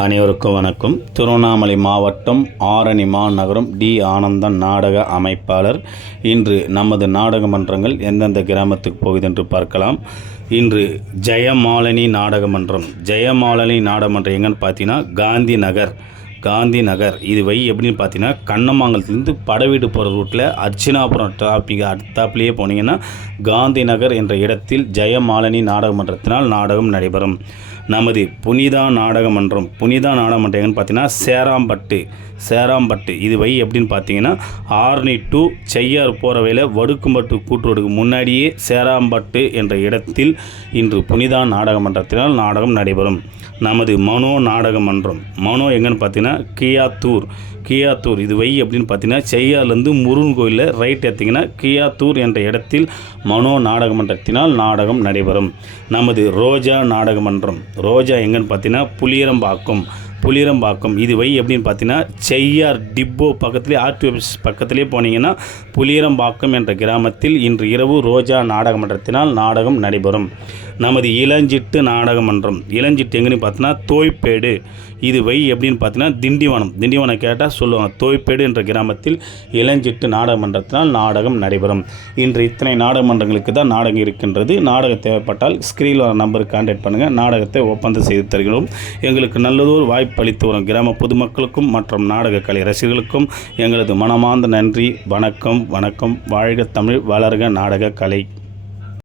அனைவருக்கும் வணக்கம். திருவண்ணாமலை மாவட்டம் ஆரணி மாநகரம் டி ஆனந்தன் நாடக அமைப்பாளர். இன்று நமது நாடக மன்றங்கள் எந்தெந்த கிராமத்துக்கு போகுது என்று பார்க்கலாம். இன்று ஜெயமாலினி நாடகமன்றம். ஜெயமாலினி நாடகமன்றம் எங்கன்னு பார்த்தீங்கன்னா காந்தி நகர். இது எப்படின்னு பார்த்தீங்கன்னா கண்ணமாங்கலத்துலேருந்து படவீடு போகிற ரூட்டில் அர்ச்சனாபுரம் டிராஃபிக் அடுத்தாப்புலேயே போனீங்கன்னா காந்தி நகர் என்ற இடத்தில் ஜெயமாலினி நாடகமன்றத்தினால் நாடகம் நடைபெறும். நமது புனிதா நாடகமன்றம் எங்கன்னு பார்த்தீங்கன்னா சேராம்பட்டு. இது எப்படின்னு பார்த்தீங்கன்னா ஆரணி டு செய்யார் போகிற வேலை வடுக்கும்பட்டு கூட்டுறதுக்கு முன்னாடியே சேராம்பட்டு என்ற இடத்தில் இன்று புனிதா நாடகமன்றத்தினால் நாடகம் நடைபெறும். நமது மனோ நாடகமன்றம் எங்கன்னு பார்த்தீங்கன்னா கியாத்தூர். இது எப்படின்னு பார்த்தீங்கன்னா செய்யார்லேருந்து முருகன் கோயிலில் ரைட் எடுத்திங்கன்னா கியாத்தூர் என்ற இடத்தில் மனோ நாடகமன்றத்தினால் நாடகம் நடைபெறும். நமது ரோஜா நாடகமன்றம் எங்கன்னு பார்த்தீங்கன்னா புளியரம்பாக்கம். இது எப்படின்னு பார்த்தீங்கன்னா செய்யார் டிப்போ பக்கத்துலேயே ஆர்டிஓஎஸ் பக்கத்துலேயே போனீங்கன்னா புளியரம்பாக்கம் என்ற கிராமத்தில் இன்று இரவு ரோஜா நாடகமன்றத்தினால் நாடகம் நடைபெறும். நமது இளஞ்சிட்டு நாடகமன்றம் எங்கன்னு பார்த்தீங்கன்னா தோய்ப்பேடு. இது எப்படின்னு பார்த்தீங்கன்னா திண்டிவனம் கேட்டால் சொல்லுவாங்க. தோய்ப்பேடு என்ற கிராமத்தில் இளஞ்சிட்டு நாடகமன்றத்தினால் நாடகம் நடைபெறும். இன்று இத்தனை நாடகமன்றங்களுக்கு தான் நாடகம் இருக்கின்றது. நாடகம் தேவைப்பட்டால் ஸ்க்ரீனில் வர நம்பருக்கு கான்டாக்ட் பண்ணுங்கள். நாடகத்தை ஒப்பந்தம் செய்து தருகிறோம். எங்களுக்கு நல்லதொரு வாய்ப்பு அளித்து வரும் கிராம பொதுமக்களுக்கும் மற்றும் நாடக கலை ரசிகர்களுக்கும் எங்களது மனமார்ந்த நன்றி. வணக்கம். வாழ்க தமிழ், வளர்க நாடக கலை.